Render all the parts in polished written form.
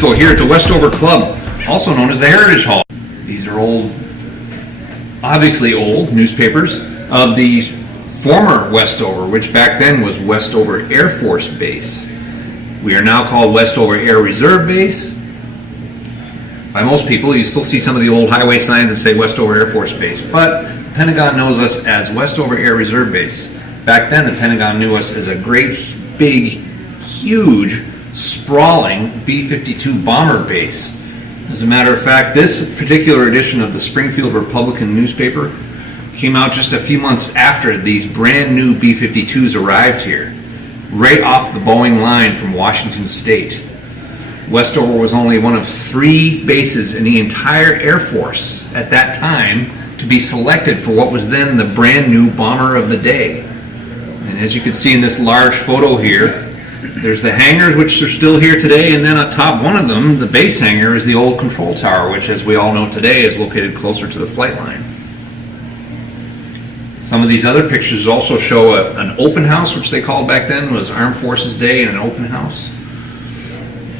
Biscoe here at the Westover Club, also known as the Heritage Hall. These are old, obviously old, newspapers of the former Westover, which back then was Westover Air Force Base. We are now called Westover Air Reserve Base. By most people, you still see some of the old highway signs that say Westover Air Force Base, but the Pentagon knows us as Westover Air Reserve Base. Back then, the Pentagon knew us as a great, big, huge, sprawling B-52 bomber base. As a matter of fact, this particular edition of the Springfield Republican newspaper came out just a few months after these brand new B-52s arrived here, right off the Boeing line from Washington State. Westover was only one of 3 bases in the entire Air Force at that time to be selected for what was then the brand new bomber of the day. And as you can see in this large photo here, there's the hangars, which are still here today, and then atop one of them, the base hangar, is the old control tower, which, as we all know today, is located closer to the flight line. Some of these other pictures also show an open house, which they called back then was Armed Forces Day and an open house.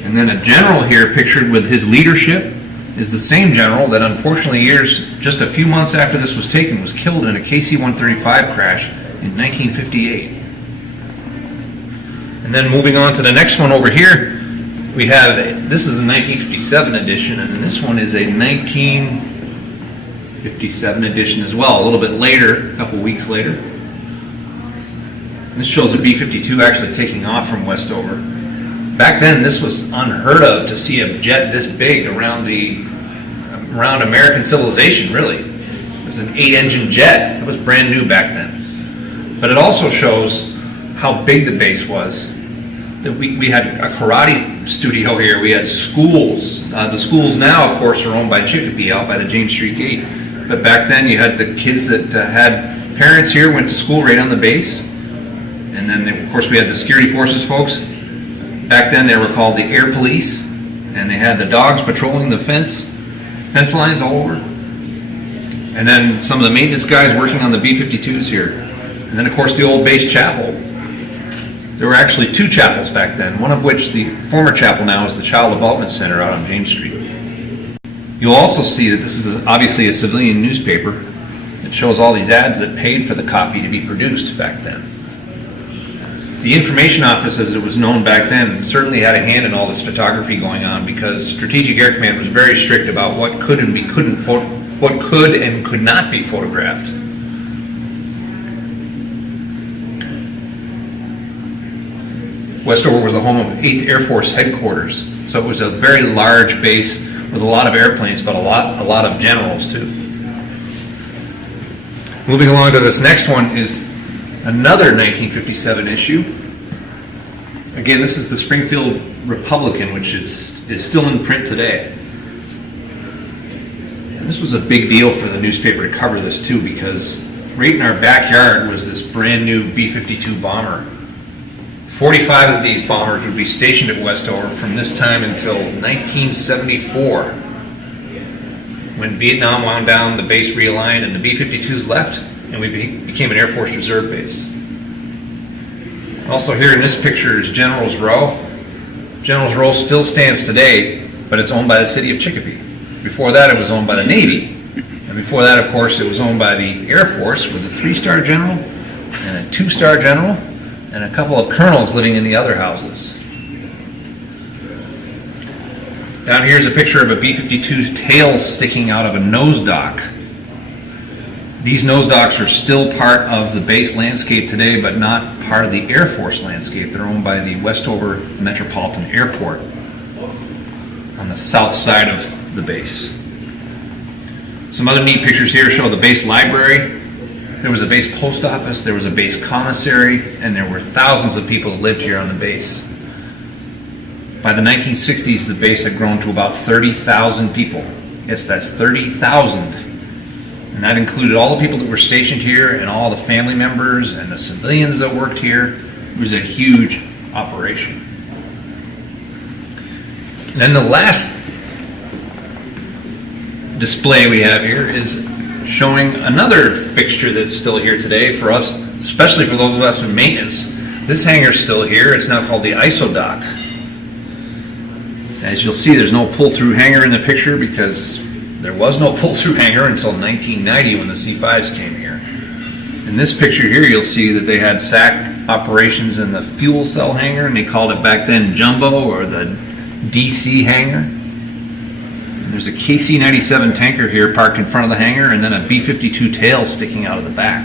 And then a general here pictured with his leadership is the same general that unfortunately just a few months after this was taken was killed in a KC-135 crash in 1958. And then moving on to the next one over here, we have, this is a 1957 edition, and this one is a 1957 edition as well, a little bit later, a couple weeks later. This shows a B-52 actually taking off from Westover. Back then, this was unheard of to see a jet this big around American civilization, really. It was an 8-engine jet. It was brand new back then. But it also shows how big the base was. We had a karate studio here. We had schools. The schools now, of course, are owned by Chicopee out by the James Street Gate. But back then, you had the kids that had parents here, went to school right on the base. And then, of course, we had the security forces folks. Back then, they were called the Air Police, and they had the dogs patrolling the fence lines all over. And then some of the maintenance guys working on the B-52s here. And then, of course, the old base chapel. There were actually 2 chapels back then, one of which the former chapel now is the Child Development Center out on James Street. You'll also see that this is obviously a civilian newspaper. It shows all these ads that paid for the copy to be produced back then. The information office, as it was known back then, certainly had a hand in all this photography going on because Strategic Air Command was very strict about what could and could not be photographed. Westover was the home of 8th Air Force Headquarters, so it was a very large base with a lot of airplanes, but a lot of generals too. Moving along to this next one is another 1957 issue. Again, this is the Springfield Republican, which is still in print today. And this was a big deal for the newspaper to cover this too, because right in our backyard was this brand new B-52 bomber. 45 of these bombers would be stationed at Westover from this time until 1974. When Vietnam wound down, the base realigned, and the B-52s left, and we became an Air Force Reserve base. Also here in this picture is General's Row. General's Row still stands today, but it's owned by the city of Chicopee. Before that, it was owned by the Navy. And before that, of course, it was owned by the Air Force with a 3-star general and a 2-star general, and a couple of colonels living in the other houses. Down here is a picture of a B-52's tail sticking out of a nose dock. These nose docks are still part of the base landscape today, but not part of the Air Force landscape. They're owned by the Westover Metropolitan Airport on the south side of the base. Some other neat pictures here show the base library. There was a base post office, there was a base commissary, and there were thousands of people that lived here on the base. By the 1960s, the base had grown to about 30,000 people. Yes, that's 30,000. And that included all the people that were stationed here and all the family members and the civilians that worked here. It was a huge operation. And then the last display we have here is showing another fixture that's still here today for us, especially for those of us in maintenance. This hangar's still here. It's now called the ISO dock. As you'll see, there's no pull-through hanger in the picture because there was no pull-through hanger until 1990 when the C5s came here. In this picture here, you'll see that they had SAC operations in the fuel cell hangar, and they called it back then Jumbo or the DC hangar. And there's a KC-97 tanker here parked in front of the hangar, and then a B-52 tail sticking out of the back.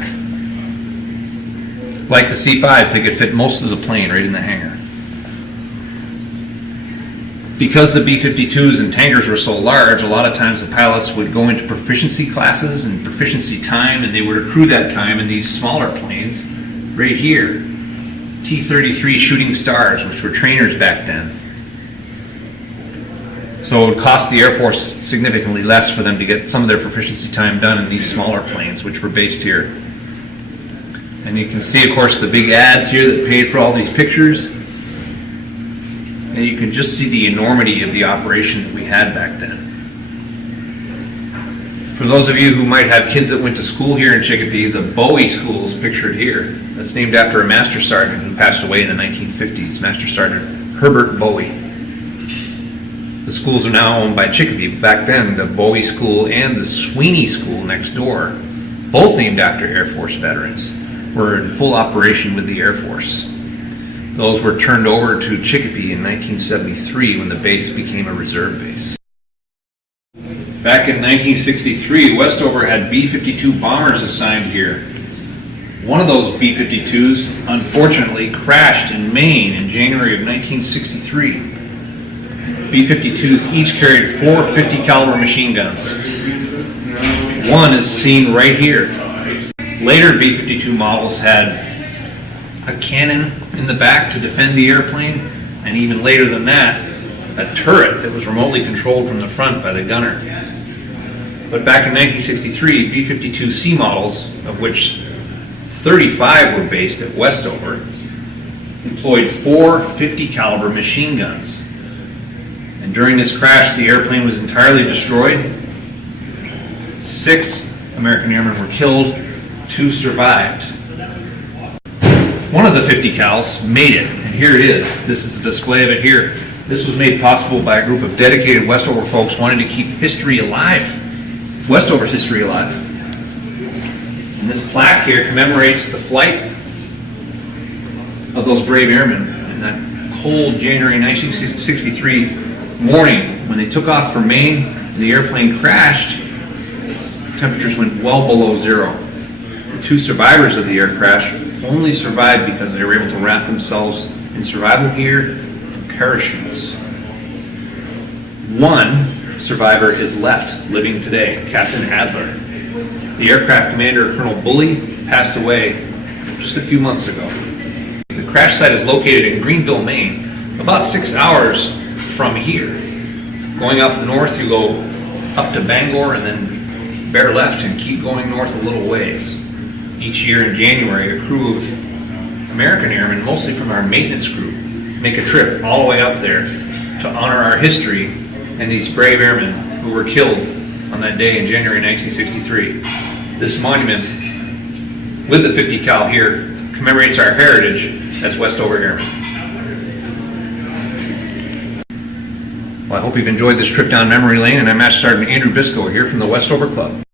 Like the C5s, they could fit most of the plane right in the hangar. Because the B-52s and tankers were so large, a lot of times the pilots would go into proficiency classes and proficiency time, and they would accrue that time in these smaller planes right here. T-33 Shooting Stars, which were trainers back then. So it would cost the Air Force significantly less for them to get some of their proficiency time done in these smaller planes, which were based here. And you can see, of course, the big ads here that paid for all these pictures. And you can just see the enormity of the operation that we had back then. For those of you who might have kids that went to school here in Chicopee, the Bowie School is pictured here. That's named after a Master Sergeant who passed away in the 1950s, Master Sergeant Herbert Bowie. The schools are now owned by Chicopee, but back then the Bowie School and the Sweeney School next door, both named after Air Force veterans, were in full operation with the Air Force. Those were turned over to Chicopee in 1973 when the base became a reserve base. Back in 1963, Westover had B-52 bombers assigned here. One of those B-52s unfortunately crashed in Maine in January of 1963. B-52s each carried 4 50 caliber machine guns. One is seen right here. Later B-52 models had a cannon in the back to defend the airplane, and even later than that, a turret that was remotely controlled from the front by the gunner. But back in 1963, B-52C models, of which 35 were based at Westover, employed 4 50 caliber machine guns. And during this crash, the airplane was entirely destroyed. 6 American airmen were killed, 2 survived. One of the 50 cals made it, and here it is. This is a display of it here. This was made possible by a group of dedicated Westover folks wanting to keep history alive, Westover's history alive. And this plaque here commemorates the flight of those brave airmen in that cold January 1963 morning when they took off from Maine and the airplane crashed. Temperatures went well below zero. The 2 survivors of the air crash only survived because they were able to wrap themselves in survival gear and parachutes. 1 survivor is left living today, Captain Adler. The aircraft commander, Colonel Bully, passed away just a few months ago. The crash site is located in Greenville, Maine, about 6 hours from here. Going up north, you go up to Bangor and then bear left and keep going north a little ways. Each year in January, a crew of American airmen, mostly from our maintenance group, make a trip all the way up there to honor our history and these brave airmen who were killed on that day in January 1963. This monument with the 50 cal here commemorates our heritage as Westover Airmen. Well, I hope you've enjoyed this trip down memory lane, and I'm Master Sergeant Andrew Biscoe here from the Westover Club.